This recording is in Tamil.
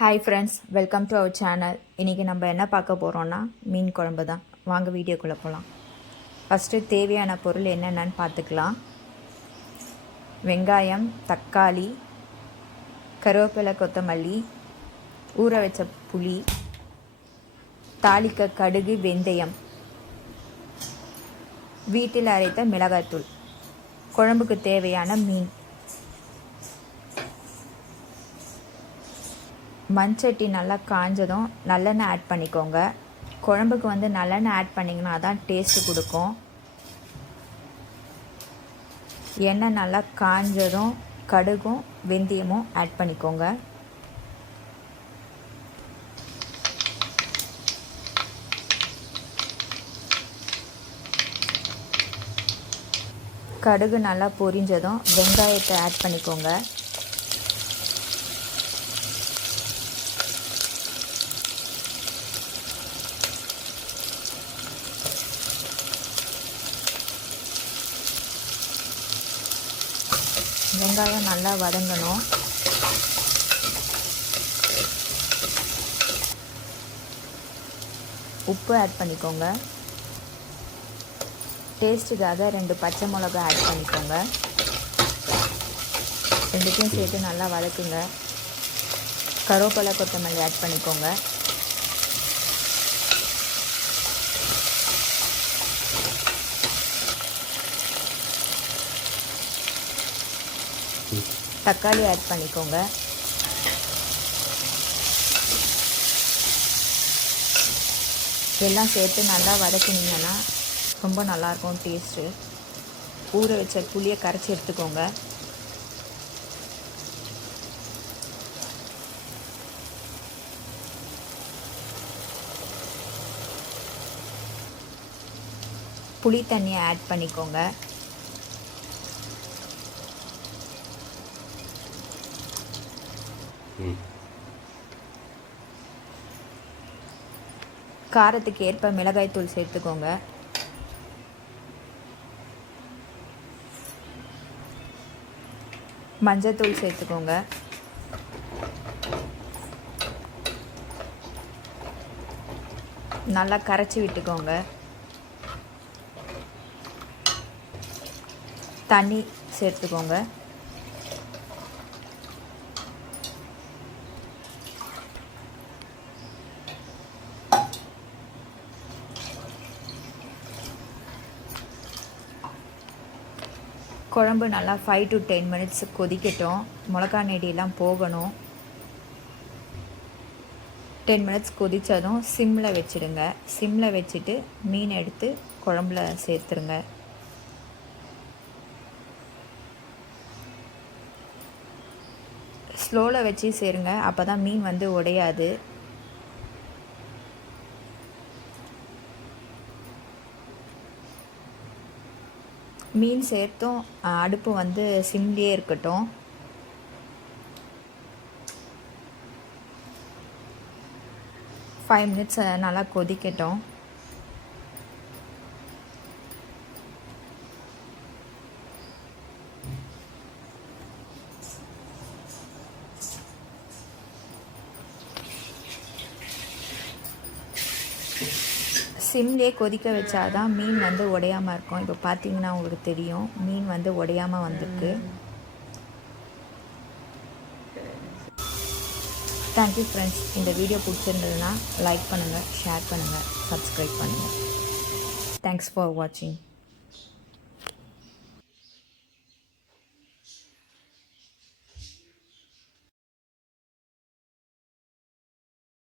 Hi friends welcome to our channel இன்றைக்கி நம்ம என்ன பார்க்க போகிறோன்னா மீன் குழம்பு தான். வாங்க வீடியோக்குள்ளே போகலாம் ஃபஸ்ட்டு தேவையான பொருள் என்னென்னு பார்த்துக்கலாம். வெங்காயம் தக்காளி கருவேப்பிலை கொத்தமல்லி ஊற வச்ச புளி தாளிக்க கடுகு வெந்தயம் வீட்டில் அரைத்த மிளகாய்த்தூள். குழம்புக்கு தேவையான மீன். மண்சட்டி நல்லா காஞ்சதும் நல்லெண்ணெய் ஆட் பண்ணிக்கோங்க. குழம்புக்கு வந்து நல்லெண்ணெய் ஆட் பண்ணிங்கன்னா தான் டேஸ்ட்டு கொடுக்கும். எண்ணெய் நல்லா காஞ்சதும் கடுகும் வெந்தயமும் ஆட் பண்ணிக்கோங்க. கடுகு நல்லா பொரிஞ்சதும் வெங்காயத்தை ஆட் பண்ணிக்கோங்க. வெங்காயம் நல்லா வதங்கணும். உப்பு ஆட் பண்ணிக்கோங்க. டேஸ்ட்டுக்காக ரெண்டு பச்சை மிளகா ஆட் பண்ணிக்கோங்க. ரெண்டுத்தையும் சேர்த்து நல்லா வதக்குங்க. கருவேப்பிலை கொத்தமல்லி ஆட் பண்ணிக்கோங்க. தக்காளி ஆட் பண்ணிக்கோங்க. எல்லாம் சேர்த்து நல்லா வதக்கினீங்கன்னா ரொம்ப நல்லாயிருக்கும் டேஸ்ட்டு ஊற வச்ச புளியை கரைச்சி எடுத்துக்கோங்க. புளி தண்ணியை ஆட் பண்ணிக்கோங்க. காரத்துக்கு ஏற்ப மிளகாய் தூள் சேர்த்துக்கோங்க. மஞ்சத்தூள் சேர்த்துக்கோங்க. நல்லா கரைச்சி விட்டுக்கோங்க. தண்ணி சேர்த்துக்கோங்க. குழம்பு நல்லா ஃபைவ் டு டென் மினிட்ஸ் கொதிக்கட்டும். மிளகா நெடியெல்லாம் போகணும். டென் மினிட்ஸ் கொதித்ததும் சிம்மில் வச்சுடுங்க. சிம்மில் வச்சுட்டு மீன் எடுத்து குழம்புல சேர்த்துருங்க. ஸ்லோவில் வச்சு சேருங்க. அப்போ தான் மீன் வந்து உடையாது. மீன் சேர்த்தும் அடுப்பு வந்து சிம்லேயே இருக்கட்டும். ஃபைவ் மினிட்ஸ் நல்லா கொதிக்கட்டும். சிம்லேயே கொதிக்க வச்சாதான் மீன் வந்து உடையாமல் இருக்கும். இப்போ பார்த்தீங்கன்னா உங்களுக்கு தெரியும். மீன் வந்து உடையாமல் வந்திருக்கு. தேங்க்யூ ஃப்ரெண்ட்ஸ் இந்த வீடியோ பிடிச்சிருந்ததுன்னா லைக் பண்ணுங்கள் ஷேர் பண்ணுங்கள் சப்ஸ்கிரைப் பண்ணுங்கள் தேங்க்ஸ் ஃபார் வாட்சிங்